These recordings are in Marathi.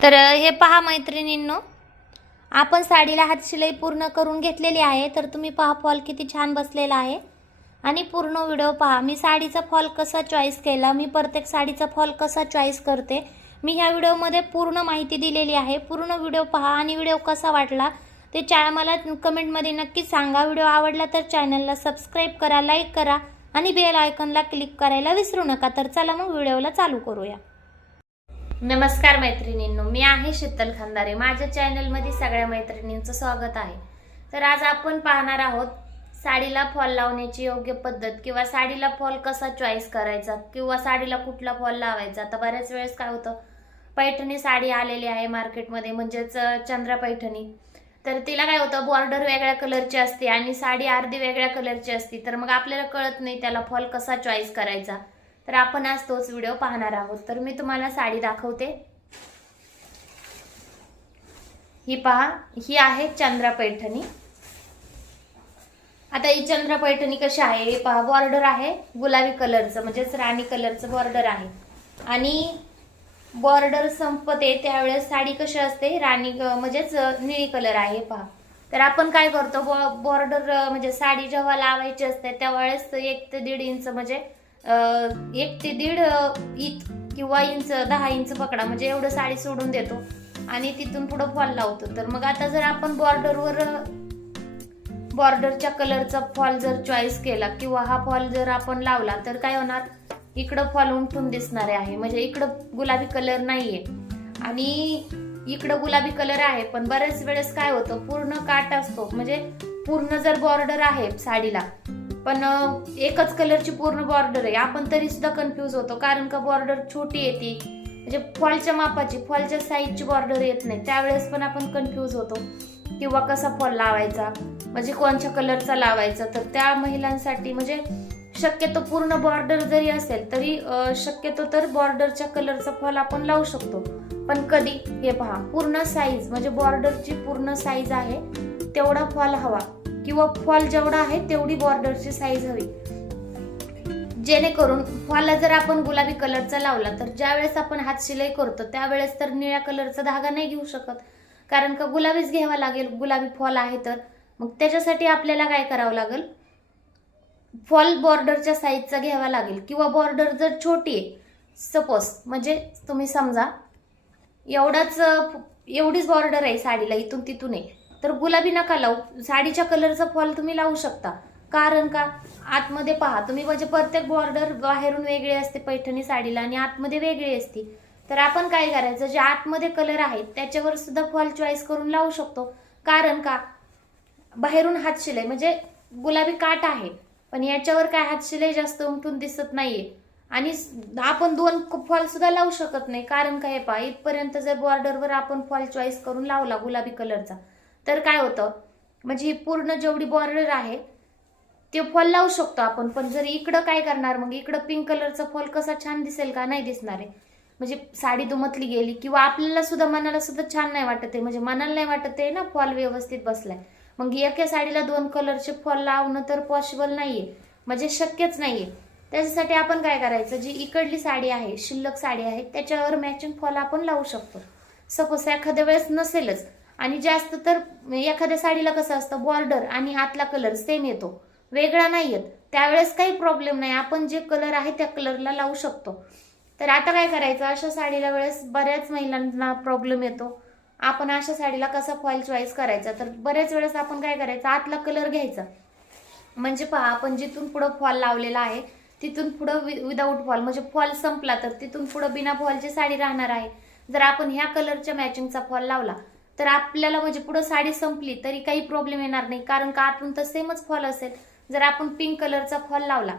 तर हे पहा मैत्रिणींनो, आपण साडीला हातशिलाई पूर्ण करून घेतलेली आहे। तर तुम्ही पहा फॉल किती छान बसलेला आहे आणि पूर्ण व्हिडिओ पहा। मी साडीचा फॉल कसा चॉईस केला, मी प्रत्येक साडीचा फॉल कसा चॉईस करते, मी ह्या व्हिडिओमध्ये पूर्ण माहिती दिलेली आहे। पूर्ण व्हिडिओ पहा आणि व्हिडिओ कसा वाटला ते मला कमेंटमध्ये नक्की सांगा। व्हिडिओ आवडला तर चॅनलला सबस्क्राइब करा, लाईक करा आणि बेल आयकॉनला क्लिक करायला विसरू नका। तर चला मग व्हिडिओला चालू करूया। नमस्कार मैत्रिणींनो, मी आहे शीतल खंदारे। माझ्या चॅनलमध्ये सगळ्या मैत्रिणींचं स्वागत आहे। तर आज आपण पाहणार आहोत साडीला फॉल लावण्याची योग्य पद्धत, किंवा साडीला फॉल कसा चॉईस करायचा, किंवा साडीला कुठला फॉल लावायचा। आता बऱ्याच वेळेस काय होतं, पैठणी साडी आलेली आहे मार्केटमध्ये, म्हणजेच चंद्रा पैठणी। तर तिला काय होतं, बॉर्डर वेगळ्या कलरची असते आणि साडी अर्धी वेगळ्या कलरची असते। तर मग आपल्याला कळत नाही त्याला फॉल कसा चॉईस करायचा। तर आपण आज तोच व्हिडिओ पाहणार आहोत। तर मी तुम्हाला साडी दाखवते। ही पहा, ही आहे चंद्रा पैठणी। आता ही चंद्रा पैठणी कशी आहे, हे पहा, बॉर्डर आहे गुलाबी कलरचं, म्हणजेच राणी कलरचं बॉर्डर आहे आणि बॉर्डर संपते त्यावेळेस साडी कशी असते, राणी म्हणजेच निळी कलर आहे। पहा, तर आपण काय करतो, बॉर्डर म्हणजे साडी जेव्हा लावायची असते त्यावेळेस 1 ते 1.5 इंच, म्हणजे 1 ते 1.5 इंच किंवा 10 इंच पकडा, म्हणजे एवढं साडी सोडून देतो आणि तिथून पुढे फॉल लावतो। तर मग आता जर आपण बॉर्डरच्या कलरचा फॉल जर चॉईस केला, किंवा हा फॉल जर आपण लावला, तर काय होणार, इकडं फॉल उमटून दिसणारे आहे, म्हणजे इकडं गुलाबी कलर नाहीये आणि इकडं गुलाबी कलर आहे। पण बरेच वेळेस काय होतं, पूर्ण काट असतो, म्हणजे पूर्ण जर बॉर्डर आहे साडीला पण एकच कलरची पूर्ण बॉर्डर आहे, आपण तरी सुद्धा कन्फ्यूज होतो, कारण का बॉर्डर छोटी येते, म्हणजे फॉलच्या मापाची, फॉलच्या साईजची बॉर्डर येत नाही। त्यावेळेस पण आपण कन्फ्यूज होतो, किंवा कसा फॉल लावायचा, म्हणजे कोणत्या कलरचा लावायचा। तर त्या महिलांसाठी म्हणजे शक्यतो पूर्ण बॉर्डर जरी असेल तरी शक्यतो तर बॉर्डरच्या कलरचा फॉल आपण लावू शकतो। पण कधी, हे पहा, पूर्ण साईज, म्हणजे बॉर्डरची पूर्ण साईज आहे तेवढा फॉल हवा, किंवा फॉल जेवढा आहे तेवढी बॉर्डरची साईज हवी, जेणेकरून फॉलला जर आपण गुलाबी कलरचा लावला तर ज्यावेळेस आपण हात शिलाई करतो त्यावेळेस तर निळ्या कलरचा धागा नाही घेऊ शकत, कारण का गुलाबीच घ्यावा लागेल, गुलाबी फॉल आहे तर। मग त्याच्यासाठी आपल्याला काय करावं लागेल, फॉल बॉर्डरच्या साईजचा घ्यावा लागेल, किंवा बॉर्डर जर छोटी आहे, सपोज म्हणजे तुम्ही समजा एवढीच बॉर्डर आहे साडीला, इथून तिथून आहे, तर गुलाबी नका लावू, साडीच्या कलरचा फॉल तुम्ही लावू शकता। कारण का, आतमध्ये पहा तुम्ही, म्हणजे प्रत्येक बॉर्डर बाहेरून वेगळी असते पैठणी साडीला आणि आतमध्ये वेगळी असते। तर आपण काय करायचं, जे आतमध्ये कलर आहे त्याच्यावर सुद्धा फॉल चॉईस करून लावू शकतो। कारण का, बाहेरून हात शिलाई म्हणजे गुलाबी काट आहे, पण याच्यावर काय हात शिलाई जास्त उमटून दिसत नाहीये आणि आपण 2 फॉल सुद्धा लावू शकत नाही। कारण काय, पहा, इथपर्यंत जर बॉर्डरवर आपण फॉल चॉईस करून लावला गुलाबी कलरचा, तर काय होतं, म्हणजे ही पूर्ण जेवढी बॉर्डर आहे ते फॉल लावू शकतो आपण। पण जर इकडं काय करणार, मग इकडं पिंक कलरचा फॉल कसा छान दिसेल का, नाही दिसणार आहे, म्हणजे साडी दुमतली गेली, किंवा आपल्याला सुद्धा, मनाला सुद्धा छान नाही वाटत आहे, म्हणजे मनाला नाही वाटत आहे ना फॉल व्यवस्थित बसलाय। मग एका साडीला 2 कलरचे फॉल लावणं तर पॉसिबल नाहीये, म्हणजे शक्यच नाहीये। त्याच्यासाठी आपण काय करायचं, जी इकडली साडी आहे, शिल्लक साडी आहे, त्याच्यावर मॅचिंग फॉल आपण लावू शकतो। सपोज एखाद्या वेळेस नसेलच, आणि जास्त तर एखाद्या साडीला कसं असतं, बॉर्डर आणि आतला कलर सेम येतो, वेगळा नाही येत, त्यावेळेस काही प्रॉब्लेम नाही, आपण जे कलर आहे त्या कलरला लावू शकतो। तर आता काय करायचं, अशा साडीला वेळेस बऱ्याच महिलांना प्रॉब्लेम येतो, आपण अशा साडीला कसा फॉल चॉईस करायचा। तर बऱ्याच वेळेस आपण काय करायचं, आतला कलर घ्यायचा, म्हणजे पहा, आपण जिथून पुढे फॉल लावलेला आहे तिथून पुढे विदाऊट फॉल, म्हणजे फॉल संपला तर तिथून पुढे बिना फॉलची साडी राहणार आहे। जर आपण ह्या कलरच्या मॅचिंगचा फॉल लावला तर आपल्याला, म्हणजे पुढे साडी संपली तरी काही प्रॉब्लेम येणार नाही, कारण का आतून तर सेमच फॉल असेल। जर आपण पिंक कलरचा फॉल लावला,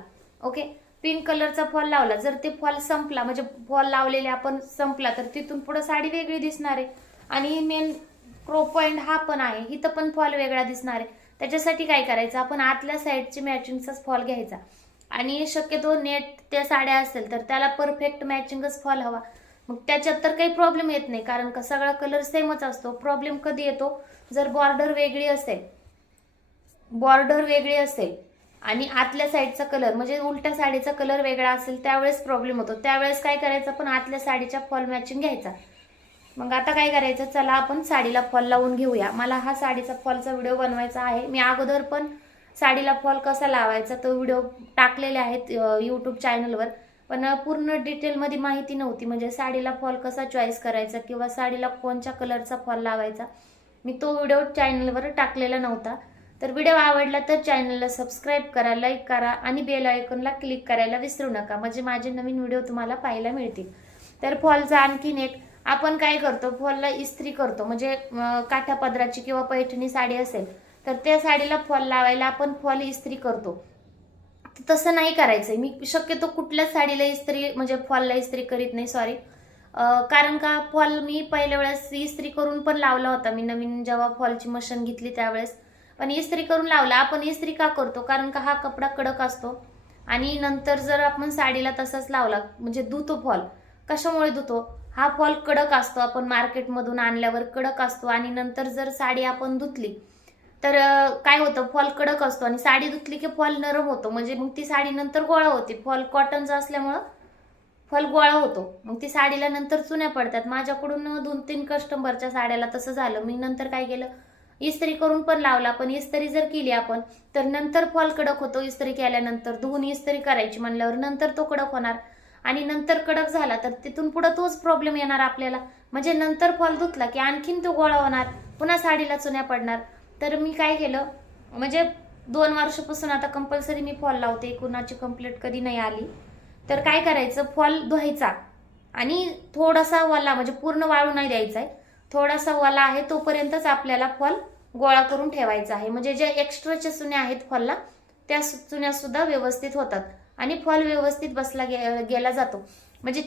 ओके, पिंक कलरचा फॉल लावला, जर ते फॉल संपला, म्हणजे फॉल लावलेले आपण संपला, तर तिथून पुढे साडी वेगळी दिसणार आहे। आणि मेन पॉइंट हा पण आहे, इथं पण फॉल वेगळा दिसणार आहे। त्याच्यासाठी काय करायचं, आपण आतल्या साईडची मॅचिंगचाच फॉल घ्यायचा, आणि शक्यतो नेट त्या साड्या असेल तर त्याला परफेक्ट मॅचिंगच फॉल हवा। मग त्याच्यात तर काही प्रॉब्लेम येत नाही, कारण का सगळा कलर सेमच असतो। प्रॉब्लेम कधी येतो, जर बॉर्डर वेगळी असेल आणि आतल्या साईडचा कलर, म्हणजे उलट्या साडीचा कलर वेगळा असेल, त्यावेळेस प्रॉब्लेम होतो। त्यावेळेस काय करायचं, आपण आतल्या साडीच्या फॉल मॅचिंग घ्यायचा, मग आता काय करायचं, चला आपण साडीला फॉल लावून घेऊया. मला हा साडीचा फॉलचा व्हिडिओ बनवायचा आहे. मी अगोदर पण साडीला फॉल कसा लावायचा तो व्हिडिओ टाकलेले आहेत यूट्यूब चॅनलवर, पण पूर्ण डिटेलमध्ये माहिती नव्हती. म्हणजे साडीला फॉल कसा चॉईस करायचा किंवा साडीला कोणत्या कलरचा फॉल लावायचा, मी तो व्हिडिओ चॅनलवर टाकलेला नव्हता. तर व्हिडिओ आवडला तर चॅनलला सबस्क्राईब करा, लाईक करा आणि बेल आयकॉनला क्लिक करायला विसरू नका, म्हणजे माझे नवीन व्हिडिओ तुम्हाला पाहायला मिळतील. तर फॉलचा आणखीन एक आपण काय करतो, फॉलला इस्त्री करतो. म्हणजे काठा पदराची किंवा पैठणी साडी असेल तर त्या साडीला फॉल लावायला आपण फॉल इस्त्री करतो. तसं नाही करायचंय. मी शक्यतो कुठल्याच साडीला इस्त्री म्हणजे फॉलला इस्त्री करीत नाही, सॉरी. कारण का फॉल मी पहिल्या वेळेस इस्त्री करून पण लावला होता. मी नवीन जेव्हा फॉलची मशीन घेतली त्यावेळेस पण इस्त्री करून लावला. आपण इस्त्री का करतो, कारण का हा कपडा कडक असतो आणि नंतर जर आपण साडीला तसाच लावला म्हणजे धुतो फॉल. कशामुळे धुतो, हा फॉल कडक असतो, आपण मार्केटमधून आणल्यावर कडक असतो आणि नंतर जर साडी आपण धुतली तर काय होतं, फॉल कडक असतो आणि साडी धुतली की फॉल नरम होतो. म्हणजे मग ती साडी नंतर गोळा होते. फॉल कॉटनचा असल्यामुळं फॉल गोळा होतो, मग ती साडीला नंतर चुन्या पडतात. माझ्याकडून 2-3 कस्टमरच्या साड्याला तसं झालं. मी नंतर काय केलं, इस्त्री करून पण लावला. पण इस्त्री जर केली आपण तर नंतर फॉल कडक होतो. इस्त्री केल्यानंतर धुवून इस्त्री करायची म्हणल्यावर नंतर तो कडक होणार आणि नंतर कडक झाला तर तिथून पुढे तोच प्रॉब्लेम येणार आपल्याला. म्हणजे नंतर फॉल धुतला की आणखीन तो गोळा होणार, पुन्हा साडीला चुन्या पडणार. तर मी काय केलं, म्हणजे 2 वर्षापासून आता कंपल्सरी मी फॉल लावते. कुणाची कंप्लेंट कधी नाही आली. तर काय करायचं, फॉल धुवायचा आणि थोडासा वाला म्हणजे पूर्ण वाळू नाही द्यायचा आहे, थोडासा वाला आहे तोपर्यंतच आपल्याला फॉल गोळा करून ठेवायचा आहे. म्हणजे जे एक्स्ट्राच्या चुन्या आहेत फॉलला त्या चुन्या सुद्धा व्यवस्थित होतात आणि फॉल व्यवस्थित बसला गेला जातो. म्हणजे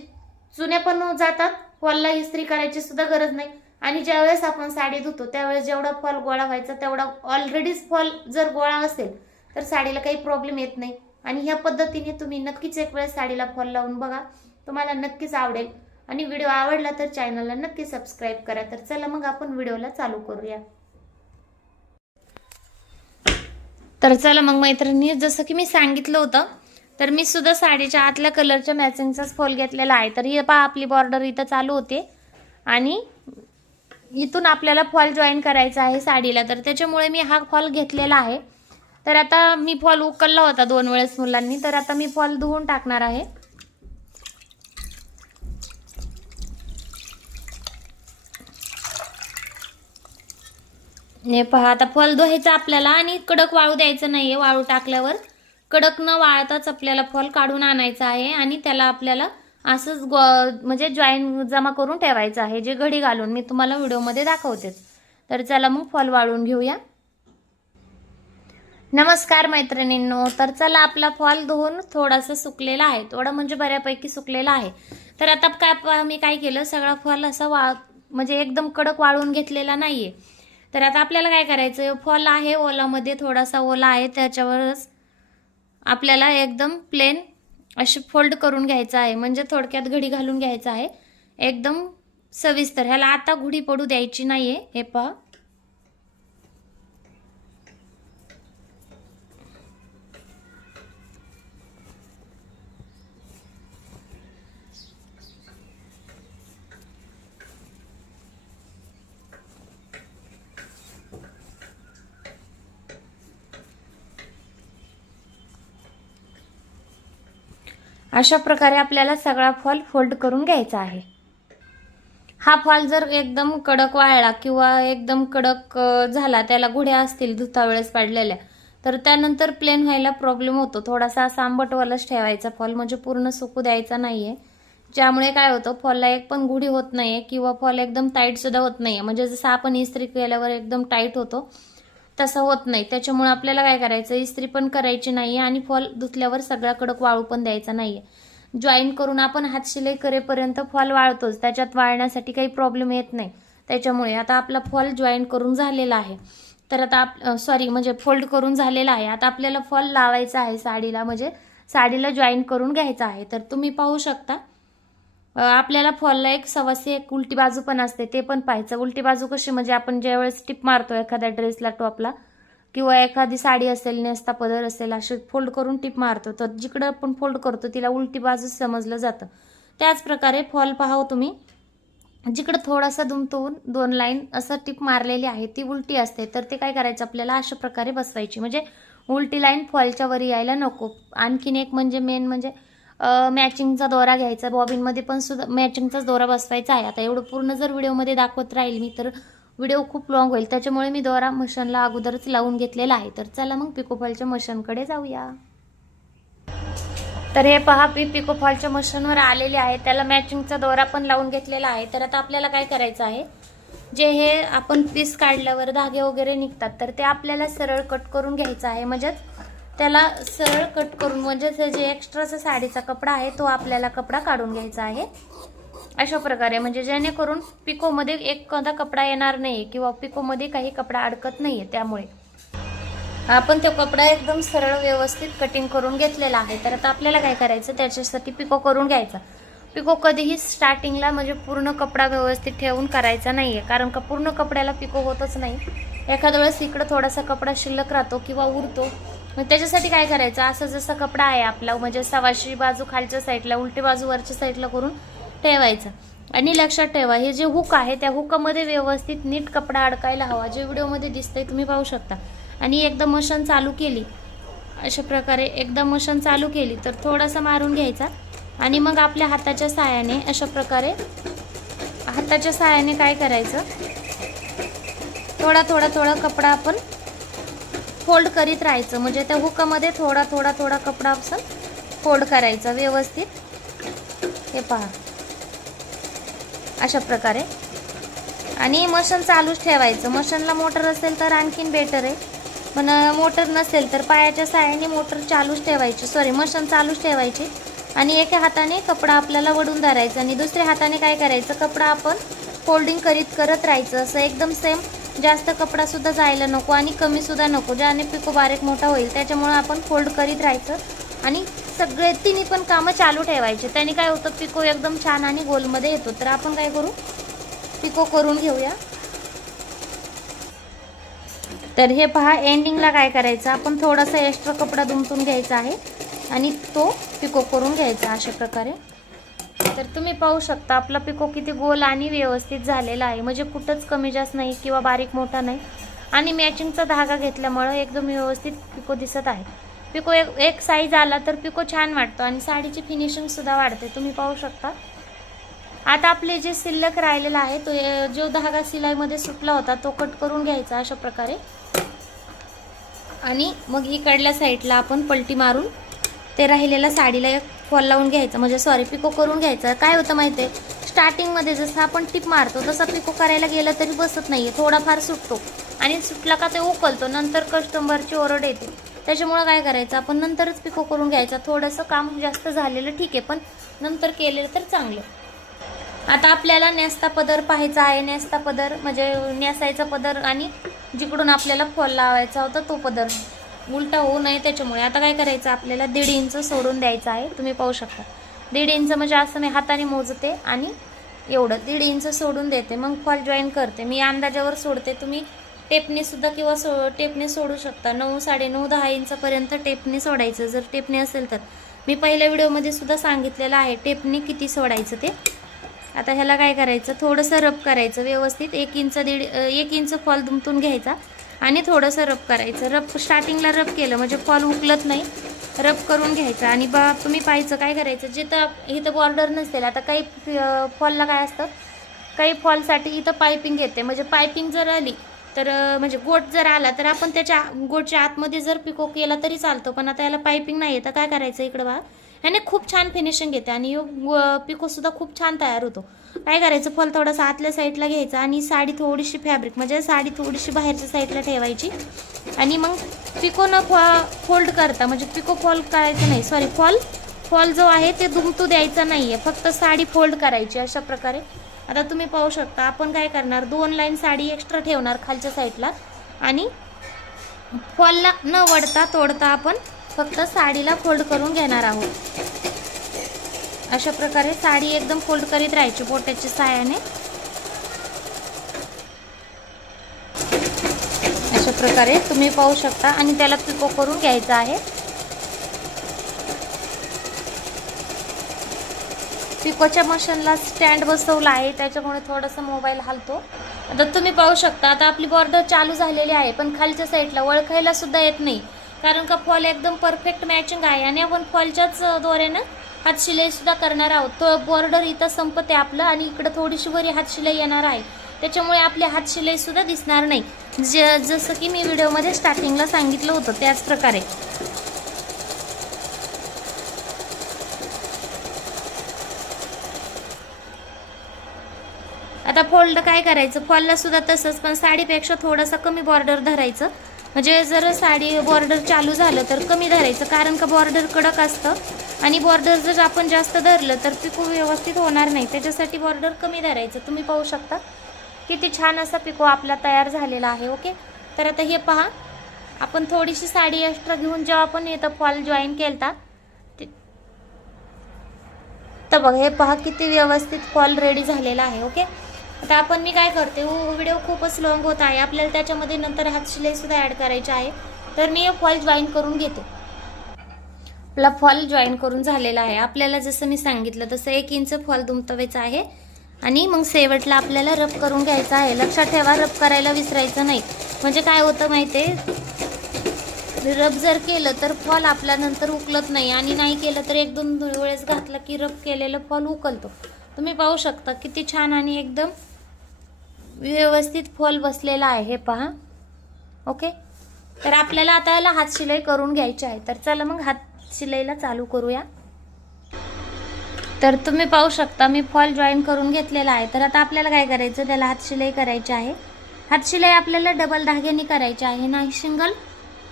चुन्या पण जातात, फॉलला इस्त्री करायची सुद्धा गरज नाही. आणि ज्यावेळेस आपण साडी धुतो त्यावेळेस जेवढा फॉल गोळा व्हायचा तेवढा ऑलरेडीच फॉल जर गोळा असेल तर साडीला काही प्रॉब्लेम येत नाही. आणि ह्या पद्धतीने तुम्ही नक्कीच एक वेळेस साडीला फॉल लावून बघा, तुम्हाला नक्कीच आवडेल. आणि व्हिडिओ आवडला तर चॅनलला नक्की सबस्क्राईब करा. तर चला मग आपण व्हिडिओला चालू करूया. तर चला मग मैत्रिणी, जसं की मी सांगितलं होतं तर मी सुद्धा साडीच्या आतल्या कलरच्या मॅचिंगचाच फॉल घेतलेला आहे. तर ही पहा आपली बॉर्डर इथं चालू होते आणि इथून आपल्याला फॉल जॉईन करायचा आहे साडीला. तर त्याच्यामुळे मी हा फॉल घेतलेला आहे. तर आता मी फॉल उकलला होता 2 वेळेस मुलांनी, तर आता मी फॉल धुवून टाकणार आहे. हे पहा आता फॉल धुवायचा आपल्याला आणि कडक वाळू द्यायचं नाहीये. वाळू टाकल्यावर कडक न वाळताच आपल्याला फॉल काढून आणायचा आहे आणि त्याला आपल्याला असंच म्हणजे जॉईन जमा करून ठेवायचं आहे, जे घडी घालून मी तुम्हाला व्हिडिओमध्ये दाखवतेच. तर चला मग फॉल वाळून घेऊया. नमस्कार मैत्रिणींनो, तर चला आपला फॉल धुवून थोडासा सुकलेला आहे, थोडा म्हणजे बऱ्यापैकी सुकलेला आहे. तर आता मी काय केलं, सगळा फॉल असा म्हणजे एकदम कडक वाळून घेतलेला नाहीये. तर आता आपल्याला काय करायचं, फॉल आहे ओलामध्ये, थोडासा ओला आहे, त्याच्यावरच आपल्याला एकदम प्लेन असे फोल्ड करून घ्यायचं आहे. म्हणजे थोडक्यात घडी घालून घ्यायचं आहे एकदम सविस्तर. ह्याला आता घडी पडू द्यायची नाहीये. हे पहा, अशा प्रकारे आपल्याला सगळा फॉल फोल्ड करून घ्यायचा आहे. हा फॉल जर एकदम कडक वाळला किंवा एकदम कडक झाला, त्याला घुड्या असतील धुता वेळेस पाडलेल्या, तर त्यानंतर प्लेन व्हायला प्रॉब्लेम होतो. थोडासा असा आंबटवालाच ठेवायचा फॉल, म्हणजे पूर्ण सुकू द्यायचा नाहीये. ज्यामुळे काय होतं, फॉलला एक पण गुढी होत नाहीये किंवा फॉल एकदम टाईट सुद्धा होत नाहीये. म्हणजे जसं आपण इस्त्री केल्यावर एकदम टाईट होतो तसं होत नाही. त्याच्यामुळे आपल्याला काय करायचं, इस्त्री पण करायची नाहीये आणि फॉल धुतल्यावर सगळा कडक वाळू पण द्यायचा नाहीये. जॉईन करून आपण हात शिलाई करेपर्यंत फॉल वाळतोच, त्याच्यात वाळण्यासाठी काही प्रॉब्लेम येत नाही. त्याच्यामुळे आता आपला फॉल जॉईन करून झालेला आहे. तर आता म्हणजे फोल्ड करून झालेला आहे. आता आपल्याला फॉल लावायचा आहे साडीला, म्हणजे साडीला जॉईन करून घ्यायचा आहे. तर तुम्ही पाहू शकता आपल्याला फॉलला एक सवासी एक उलटी बाजू पण असते, ते पण पाहायचं. उलटी बाजू कशी, म्हणजे आपण ज्यावेळेस टिप मारतो एखाद्या ड्रेसला, टॉपला किंवा एखादी साडी असेल, नेसता पदर असेल, असे फोल्ड करून टिप मारतो, तर जिकडं आपण फोल्ड करतो तिला उलटी बाजू समजलं जातं. त्याच प्रकारे फॉल पाहाव तुम्ही जिकडं थोडासा दुमतवून 2 लाईन असं टिप मारलेली आहे ती उलटी असते, तर ते काय करायचं आपल्याला अशा प्रकारे बसवायची, म्हणजे उलटी लाईन फॉलच्या वर यायला नको. आणखीन एक म्हणजे मेन म्हणजे मॅचिंगचा दोरा घ्यायचा, बॉबिनमध्ये पण सुद्धा मॅचिंगचाच दोरा बसवायचा आहे. आता एवढं पूर्ण जर व्हिडिओमध्ये दाखवत राहील मी तर व्हिडिओ खूप लॉंग होईल, त्याच्यामुळे मी दोरा मशीनला अगोदरच लावून घेतलेला आहे. तर चला मग पिकोफॉलच्या मशीनकडे जाऊया. तर हे पहा, पिकोफॉलच्या मशीनवर आलेले आहे, त्याला मॅचिंगचा दोरा पण लावून घेतलेला आहे. तर आता आपल्याला काय करायचं आहे, जे हे आपण पीस काढल्यावर धागे वगैरे निघतात तर ते आपल्याला सरळ कट करून घ्यायचं आहे. म्हणजे त्याला सरळ कट करून, म्हणजे जे एक्स्ट्राचा साडीचा कपडा आहे तो आपल्याला कपडा काढून घ्यायचा आहे अशा प्रकारे, म्हणजे जेणेकरून पिकोमध्ये एखादा कपडा येणार नाही किंवा पिकोमध्ये काही कपडा अडकत नाहीये. त्यामुळे आपण तो कपडा एकदम सरळ व्यवस्थित कटिंग करून घेतलेला आहे. तर आता आपल्याला काय करायचं, त्याच्यासाठी पिको करून घ्यायचा. पिको कधीही स्टार्टिंगला म्हणजे पूर्ण कपडा व्यवस्थित ठेवून करायचा नाहीये, कारण का पूर्ण कपड्याला पिको होतच नाही. एखाद्या वेळेस इकडं थोडासा कपडा शिल्लक राहतो किंवा उरतो. मग त्याच्यासाठी काय करायचं, असं जसा कपडा आहे आपला, म्हणजे सवाशी बाजू खालच्या साईडला, उलटी बाजू वरच्या साईडला करून ठेवायचं. आणि लक्षात ठेवा, हे जे हुक आहे त्या हुकामध्ये व्यवस्थित नीट कपडा अडकायला हवा, जे व्हिडिओमध्ये दिसतंय तुम्ही पाहू शकता. आणि एकदा मशीन चालू केली अशा प्रकारे, एकदा मशीन चालू केली तर थोडासा मारून घ्यायचा आणि मग आपल्या हाताच्या साहाय्याने अशा प्रकारे, हाताच्या साहाय्याने काय करायचं, थोडा थोडा थोडा कपडा आपण फोल्ड करीत राहायचं. म्हणजे त्या हुकामध्ये थोडा थोडा थोडा कपडा आपण फोल्ड करायचा व्यवस्थित. हे पहा अशा प्रकारे. आणि मशीन चालूच ठेवायचं. मशीनला मोटर असेल तर आणखीन बेटर आहे, पण मोटर नसेल तर पायाच्या साहाय्याने मोटर चालूच ठेवायची, मशीन चालूच ठेवायची. आणि एका हाताने कपडा आपल्याला वडून धरायचा आणि दुसऱ्या हाताने काय करायचं, कपडा आपण फोल्डिंग करत राहायचं. असं एकदम सेम, जास्त कपडा सुद्धा जायला नको आणि कमी सुद्धा नको, ज्याने पिको बारीक मोठा होईल. त्याच्यामुळे आपण फोल्ड करीत राहायचं आणि सगळे तिन्ही पण कामं चालू ठेवायचे. त्याने काय होतं, पिको एकदम छान आणि गोलमध्ये येतो. तर आपण काय करू, पिको करून घेऊया. तर हे पहा, एंडिंगला काय करायचं, आपण थोडासा एक्स्ट्रा कपडा दुमतून घ्यायचा आहे आणि तो पिको करून घ्यायचा अशा प्रकारे. तर तुम्ही पाहू शकता आपला पिको किती गोल आणि व्यवस्थित झालेला आहे, म्हणजे कुठंच कमी जास्त नाही किंवा बारीक मोठा नाही. आणि मॅचिंगचा धागा घेतल्यामुळे एकदम व्यवस्थित पिको दिसत आहे. पिको एक साईज आला तर पिको छान वाटतो आणि साडीची फिनिशिंग सुद्धा वाढते, तुम्ही पाहू शकता. आता आपले जे शिल्लक राहिलेला आहे तो जो धागा सिलाईमध्ये सुटला होता तो कट करून घ्यायचा अशा प्रकारे. आणि मग इकडल्या साईडला आपण पलटी मारून ते राहिलेला साडीला एक फॉल लावून घ्यायचा, म्हणजे पिको करून घ्यायचा. काय होतं माहिती आहे, स्टार्टिंगमध्ये जसं आपण टिप मारतो तसा पिको करायला गेलं तरी बसत नाही आहे, थोडाफार सुटतो आणि सुटला का ते उकलतो, नंतर कस्टमरची ओरड येते. त्याच्यामुळं काय करायचं, आपण नंतरच पिको करून घ्यायचा. थोडंसं काम जास्त झालेलं ठीक आहे, पण नंतर केलेलं तर चांगलं. आता आपल्याला नेसता पदर पाहायचा आहे. नेसता पदर म्हणजे नेसायचा पदर आणि जिकडून आपल्याला फॉल लावायचा होता तो पदर उलटा होऊ नये, त्याच्यामुळे आता काय करायचं, आपल्याला 1.5 इंच सोडून द्यायचं आहे. तुम्ही पाहू शकता 1.5 इंच, म्हणजे असं मी हाताने मोजते आणि एवढं 1.5 इंच सोडून देते, मग फॉल जॉईन करते. मी अंदाजावर सोडते, तुम्ही टेपने सुद्धा किंवा टेपने सोडू शकता. 9, 9.5, 10 इंचापर्यंत टेपने सोडायचं जर टेपने असेल तर. मी पहिल्या व्हिडिओमध्ये सुद्धा सांगितलेलं आहे टेपने किती सोडायचं ते. आता ह्याला काय करायचं, थोडंसं रब करायचं व्यवस्थित. 1 इंच फॉल दुमतून घ्यायचा आणि थोडंसं रब करायचं. रब स्टार्टिंगला रब केलं म्हणजे फॉल उकलत नाही, रब करून घ्यायचं. आणि तुम्ही पाहायचं काय करायचं, जिथं इथं बॉर्डर नसेल, आता काही फॉलला काय असतं, काही फॉलसाठी इथं पायपिंग येते, म्हणजे पायपिंग जर आली तर म्हणजे गोट जर आला तर आपण त्याच्या गोटच्या आतमध्ये जर पिको केला तरी चालतो. पण आता याला पायपिंग नाही आहे तर काय करायचं, इकडं बघा, ह्याने खूप छान फिनिशिंग येते आणि पिको सुद्धा खूप छान तयार होतो. काय करायचं, फॉल थोडासा आतल्या साईडला घ्यायचा आणि साडी थोडीशी फॅब्रिक म्हणजे साडी थोडीशी बाहेरच्या साईडला ठेवायची आणि मग पिको न फोल्ड करता, म्हणजे पिको फॉल करायचं नाही, फॉल जो आहे ते दुमतू द्यायचा नाहीये, फक्त साडी फोल्ड करायची अशा प्रकारे. आता तुम्ही पाहू शकता आपण काय करणार, 2 लाईन साडी एक्स्ट्रा ठेवणार खालच्या साईडला आणि फॉलला न वडता तोडता आपण फक्त साडीला फोल्ड करून घेणार आहोत. अशा प्रकारे साडी एकदम फोल्ड करीत राहायची बोटाच्या साहाय्याने. अशा प्रकारे तुम्ही पाहू शकता आणि त्याला पिको करून घ्यायचा आहे. पिकोच्या मशीनला स्टँड बसवला आहे, त्याच्यामुळे थोडासा मोबाईल हलतो. आता तुम्ही पाहू शकता, आता आपली बॉर्डर चालू झालेली आहे, पण खालच्या साईडला ओळखायला सुद्धा येत नाही, कारण का फॉल एकदम परफेक्ट मॅचिंग आहे. आणि आपण फॉलच्याच दोऱ्यानं हातशिलाई सुद्धा करणार आहोत. तो बॉर्डर इथं संपते आपलं आणि इकडं थोडीशी वरी हातशिलाई येणार आहे, त्याच्यामुळे आपली हातशिलाई सुद्धा दिसणार नाही. जसं की मी व्हिडिओमध्ये स्टार्टिंगला सांगितलं होतं त्याच प्रकारे. आता फोल्ड काय करायचं, फॉलला सुद्धा तसंच, पण साडीपेक्षा थोडासा कमी बॉर्डर धरायचं. म्हणजे जर साडी बॉर्डर चालू झालं तर कमी धरायचं, कारण का बॉर्डर कडक असतं आणि बॉर्डर जर आपण जास्त धरलं तर पिको व्यवस्थित होणार नाही, त्याच्यासाठी बॉर्डर कमी धरायचं. तुम्ही पाहू शकता किती छान असा पिको आपला तयार झालेला आहे. ओके, तर आता हे पहा, आपण थोडीशी साडी एक्स्ट्रा घेऊन जेव्हा आपण इथं फॉल जॉईन केलता तर बघ, हे पहा किती व्यवस्थित फॉल रेडी झालेला आहे. ओके, आता आपण मी काय करते, व्हिडिओ खूपच लॉंग होत आहे, आपल्याला त्याच्यामध्ये नंतर हातशिलाई सुद्धा ॲड करायची आहे, तर मी फॉल जॉईन करून घेते. आपला फॉल जॉईन करून झालेला आहे. आपल्याला जसं मी सांगितलं तसं 1 इंच फॉल दुमतवायचा आहे आणि मग शेवटला आपल्याला रब करून घ्यायचा आहे. लक्षात ठेवा, रब करायला विसरायचं नाही. म्हणजे काय होतं माहिती आहे, रब जर केलं तर फॉल आपला नंतर उकलत नाही, आणि नाही केलं तर 1-2 वेळेस घातलं की रब केलेलं फॉल उकलतो. तुम्ही पाहू शकता किती छान आणि एकदम व्यवस्थित फॉल बसलेला आहे, हे पहा. ओके, तर आपल्याला आता याला हातशिलाई करून घ्यायची आहे, तर चला मग हातशिलाईला चालू करूया. तर तुम्ही पाहू शकता मी फॉल जॉईन करून घेतलेला आहे. तर आता आपल्याला काय करायचं, त्याला हातशिलाई करायची आहे. हातशिलाई आपल्याला डबल धाग्याने करायची आहे, नाही सिंगल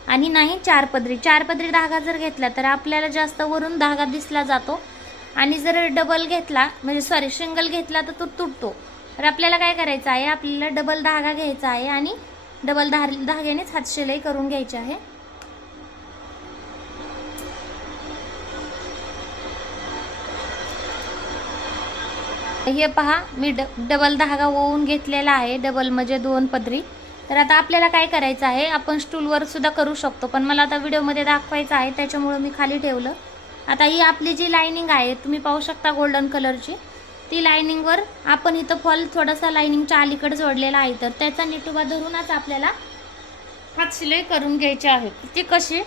आणि नाही 4 पदरी. 4 पदरी धागा जर घेतला तर आपल्याला जास्त वरून धागा दिसला जातो, आणि जर डबल घेतला म्हणजे सिंगल घेतला तर तो तुटतो. तर आपल्याला काय करायचं आहे, आपल्याला डबल धागा घ्यायचा आहे आणि डबल धाग्यानेच हातशिलाई करून घ्यायची आहे. हे पहा, मी डबल धागा ओवून घेतलेला आहे, डबल म्हणजे 2 पदरी. तर आता आपल्याला काय करायचं आहे, आपण स्टूलवर सुद्धा करू शकतो, पण मला आता व्हिडिओमध्ये दाखवायचं आहे त्याच्यामुळे मी खाली ठेवलं. आता ही आपली जी लाइनिंग आहे तुम्ही पाहू शकता गोल्डन कलरची, ती लाइनिंगवर आपण इथं फॉल थोडासा लाइनिंगच्या अलीकडे जोडलेला आहे, तर त्याचा निटुबा धरूनच आपल्याला हातशिलाई करून घ्यायची आहे. ती कशी,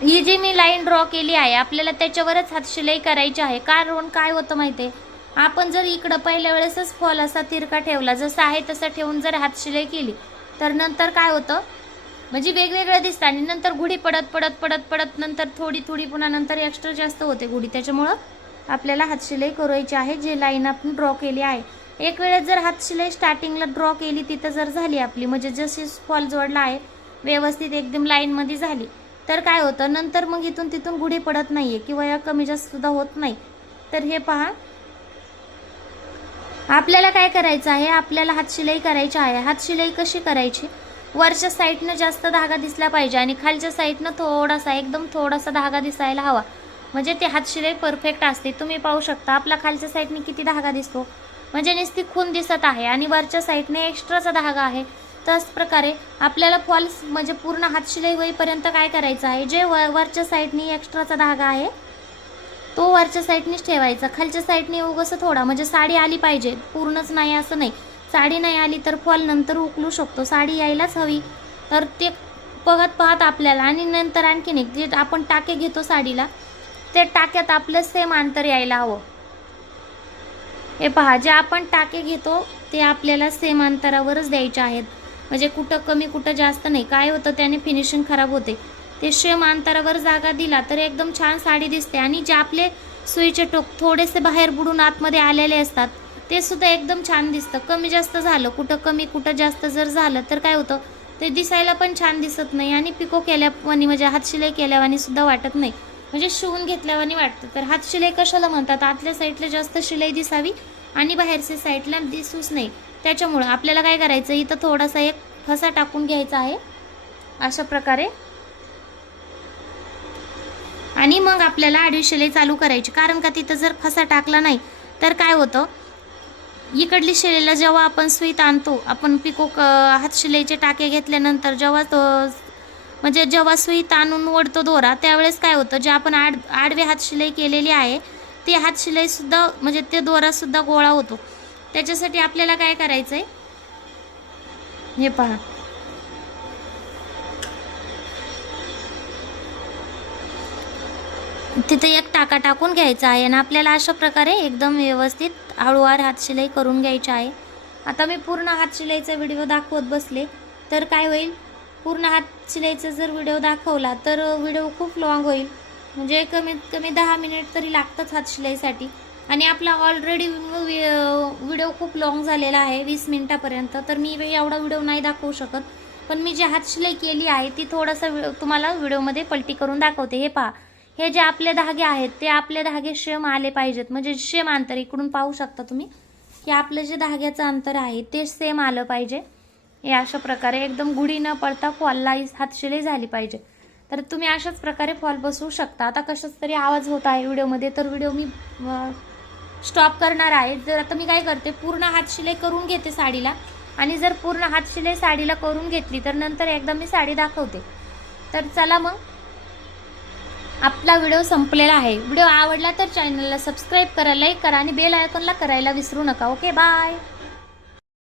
ही जी मी लाईन ड्रॉ केली आहे आपल्याला त्याच्यावरच हातशिलाई करायची आहे. कारण काय होतं माहिती आहे, आपण जर इकडं पहिल्या वेळेसच फॉल असा तिरका ठेवला, जसा आहे तसा ठेवून जर हातशिलाई केली तर नंतर काय होतं, म्हणजे वेगवेगळं दिसतं आणि नंतर गुढी पडत पडत पडत पडत नंतर थोडी पुन्हा नंतर एक्स्ट्रा जास्त होते गुढी. त्याच्यामुळं आपल्याला हातशिलाई करायची आहे, जी लाईन आपण ड्रॉ केली आहे. एक वेळेस जर हातशिलाई स्टार्टिंगला ड्रॉ केली, तिथं जर झाली आपली म्हणजे जशी फॉल जोडला आहे व्यवस्थित एकदम लाईनमध्ये झाली, तर काय होतं नंतर मग इथून तिथून गुढी पडत नाहीये किंवा या कमी जास्त सुद्धा होत नाही. तर हे पहा, आपल्याला काय करायचं आहे, आपल्याला हातशिलाई करायची आहे. हातशिलाई कशी करायची, वरच्या साईडनं जास्त धागा दिसला पाहिजे आणि खालच्या साईडनं थोडासा एकदम थोडासा धागा दिसायला हवा, म्हणजे ते हातशिलाई परफेक्ट असते. तुम्ही पाहू शकता आपला खालच्या साईडने किती धागा दिसतो, म्हणजे नुसती खून दिसत आहे आणि वरच्या साईडने एक्स्ट्राचा धागा आहे. त्याच प्रकारे आपल्याला फॉल्स म्हणजे पूर्ण हातशिलाई होईपर्यंत काय करायचं आहे, जे वरच्या साईडने एक्स्ट्राचा धागा आहे तो वरच्या साईडनेच ठेवायचा, खालच्या साईडने उगाच थोडा, म्हणजे साडी आली पाहिजे, पूर्णच नाही असं नाही. साडी नाही आली तर फॉल नंतर उकलू शकतो, साडी यायलाच हवी. तर ते पाहत आपल्याला, आणि नंतर आणखीन एक जे आपण टाके घेतो साडीला, ते टाक्यात आपलं सेम अंतर यायला हवं. हे पहा, जे आपण टाके घेतो ते आपल्याला सेम अंतरावरच द्यायचे आहेत, म्हणजे कुठं कमी कुठं जास्त नाही. काय होतं त्याने फिनिशिंग खराब होते. ते सेम अंतरावर जागा दिला तर एकदम छान साडी दिसते. आणि जे आपले सुईचे टोक थोडेसे बाहेर बुडून आतमध्ये आलेले असतात ते सुद्धा एकदम छान दिसतं. कमी जास्त झालं, कुठं कमी कुठं जास्त जर झालं तर काय होतं, ते दिसायला पण छान दिसत नाही आणि पिको केल्यावानी म्हणजे हातशिलाई केल्यावानी सुद्धा वाटत नाही, म्हणजे शिवून घेतल्यावानी वाटतं. तर हातशिलाई कशाला म्हणतात, आतल्या साईडला जास्त शिलाई दिसावी आणि बाहेरच्या साईडला दिसूच नाही. त्याच्यामुळं आपल्याला काय करायचं, इथं थोडासा एक फसा टाकून घ्यायचा आहे अशा प्रकारे, आणि मग आपल्याला आडवी शिलाई चालू करायची. कारण का तिथं जर फसा टाकला नाही तर काय होतं, इकडली शिलाईला जेव्हा आपण सुई ताणतो, आपण पिको हातशिलाईचे टाके घेतल्यानंतर जेव्हा सुई ताणून ओढतो दोरा, त्यावेळेस काय होतं, जे आपण आडवी हातशिलाई केलेली आहे ते हात शिलाईसुद्धा म्हणजे ते दोरासुद्धा गोळा होतो. त्याच्यासाठी आपल्याला काय करायचं आहे, हे पहा, तिथे एक टाका टाकून घ्यायचा आहे आणि आपल्याला अशा प्रकारे एकदम व्यवस्थित हळूवार हात शिलाई करून घ्यायची आहे. आता मी पूर्ण हात शिलाईचा व्हिडिओ दाखवत बसले तर काय होईल, पूर्ण हात शिलाईचा जर व्हिडिओ दाखवला तर व्हिडिओ खूप लॉंग होईल, म्हणजे कमीत कमी 10 मिनिट तरी लागतंच हात शिलाईसाठी. आणि आपला ऑलरेडी व्हिडिओ खूप लॉंग झालेला आहे 20 मिनिटापर्यंत, तर मी एवढा व्हिडिओ नाही दाखवू शकत. पण मी जी हात शिलाई केली आहे ती थोडासा तुम्हाला व्हिडिओमध्ये पलटी करून दाखवते. हे पहा, हे जे आपले धागे आहेत ते आपले धागे सेम आले पाहिजेत, म्हणजे सेम अंतर इकडून पाहू शकता तुम्ही की आपलं जे धाग्याचं अंतर आहे ते सेम आलं पाहिजे. हे अशा प्रकारे एकदम गुढी न पडता फॉलला हात शिलाई झाली पाहिजे. तर तुम्ही अशाच प्रकारे फॉल बसवू शकता. आता कशाच तरी आवाज होत आहे व्हिडिओमध्ये, तर व्हिडिओ मी स्टॉप करणार आहे. जर आता मी काय करते, पूर्ण हात शिलाई करून घेते साडीला, आणि जर पूर्ण हात शिलाई साडीला करून घेतली तर नंतर एकदा मी साडी दाखवते. तर चला मग, आपला व्हिडिओ संपलेला आहे. व्हिडिओ आवडला तर चॅनलला सबस्क्राईब करा, लाईक करा आणि बेल आयकॉनला करायला विसरू नका. Okay, bye.